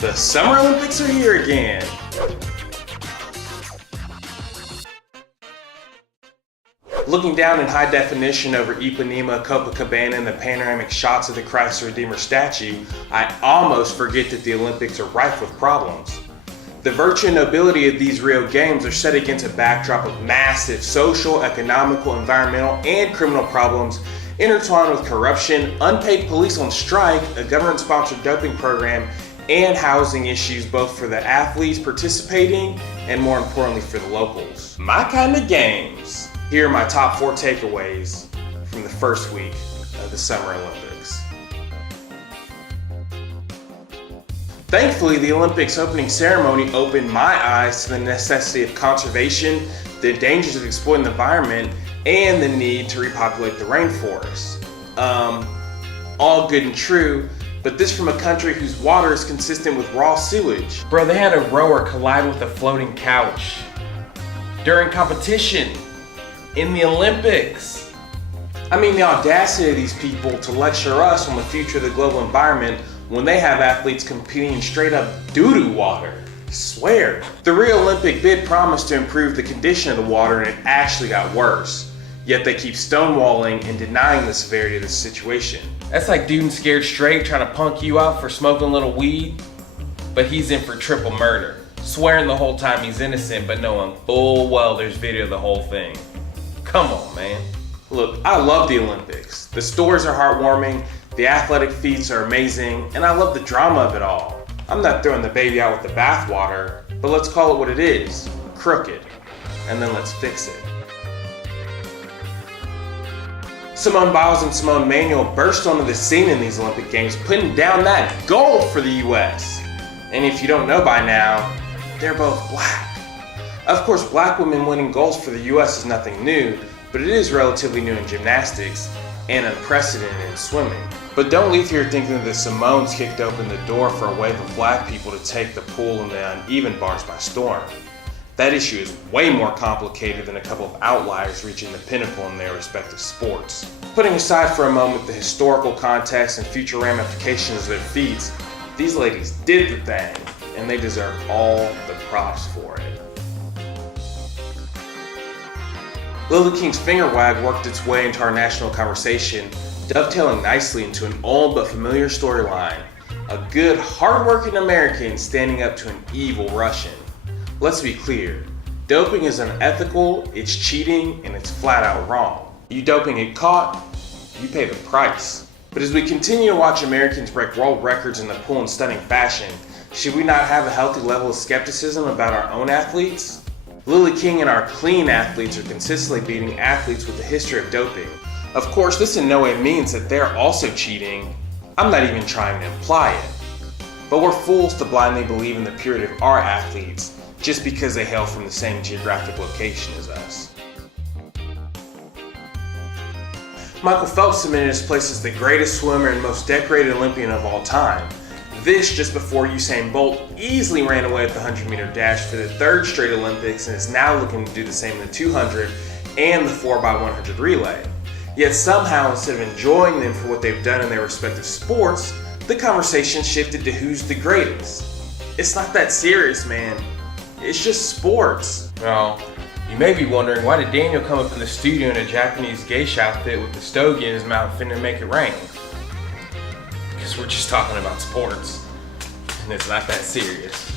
The Summer Olympics are here again. Looking down in high definition over Ipanema, Copacabana, and the panoramic shots of the Christ Redeemer statue, I almost forget that the Olympics are rife with problems. The virtue and nobility of these Rio Games are set against a backdrop of massive social, economical, environmental, and criminal problems intertwined with corruption, unpaid police on strike, a government-sponsored doping program, and housing issues both for the athletes participating and, more importantly, for the locals. My kind of games. Here are my top 4 takeaways from the first week of the Summer Olympics. Thankfully, the Olympics opening ceremony opened my eyes to the necessity of conservation, the dangers of exploiting the environment, and the need to repopulate the rainforest. All good and true, but this from a country whose water is consistent with raw sewage. Bro, they had a rower collide with a floating couch during competition in the Olympics. I mean, the audacity of these people to lecture us on the future of the global environment when they have athletes competing in straight up doo-doo water. I swear. The Rio Olympic bid promised to improve the condition of the water, and it actually got worse. Yet they keep stonewalling and denying the severity of the situation. That's like dude in Scared Straight trying to punk you out for smoking a little weed, but he's in for triple murder, swearing the whole time he's innocent, but knowing full well there's video of the whole thing. Come on, man. Look, I love the Olympics. The stories are heartwarming, the athletic feats are amazing, and I love the drama of it all. I'm not throwing the baby out with the bathwater, but let's call it what it is, crooked, and then let's fix it. Simone Biles and Simone Manuel burst onto the scene in these Olympic Games, putting down that gold for the US. And if you don't know by now, they're both black. Of course, black women winning golds for the US is nothing new, but it is relatively new in gymnastics and unprecedented in swimming. But don't leave here thinking that the Simones kicked open the door for a wave of black people to take the pool and the uneven bars by storm. That issue is way more complicated than a couple of outliers reaching the pinnacle in their respective sports. Putting aside for a moment the historical context and future ramifications of their feats, these ladies did the thing, and they deserve all the props for it. Lily King's finger wag worked its way into our national conversation, dovetailing nicely into an old but familiar storyline. A good, hard-working American standing up to an evil Russian. Let's be clear, doping is unethical, it's cheating, and it's flat out wrong. You doping get caught, you pay the price. But as we continue to watch Americans break world records in the pool in stunning fashion, should we not have a healthy level of skepticism about our own athletes? Lily King and our clean athletes are consistently beating athletes with a history of doping. Of course, this in no way means that they're also cheating. I'm not even trying to imply it. But we're fools to blindly believe in the purity of our athletes just because they hail from the same geographic location as us. Michael Phelps cemented his place as the greatest swimmer and most decorated Olympian of all time. This just before Usain Bolt easily ran away with the 100-meter dash for the 3rd straight Olympics and is now looking to do the same in the 200 and the 4x100 relay. Yet somehow, instead of enjoying them for what they've done in their respective sports, the conversation shifted to who's the greatest. It's not that serious, man. It's just sports. Well, you may be wondering, why did Daniel come up in the studio in a Japanese geisha outfit with the stogie in his mouth finna make it rain? Because we're just talking about sports, and it's not that serious.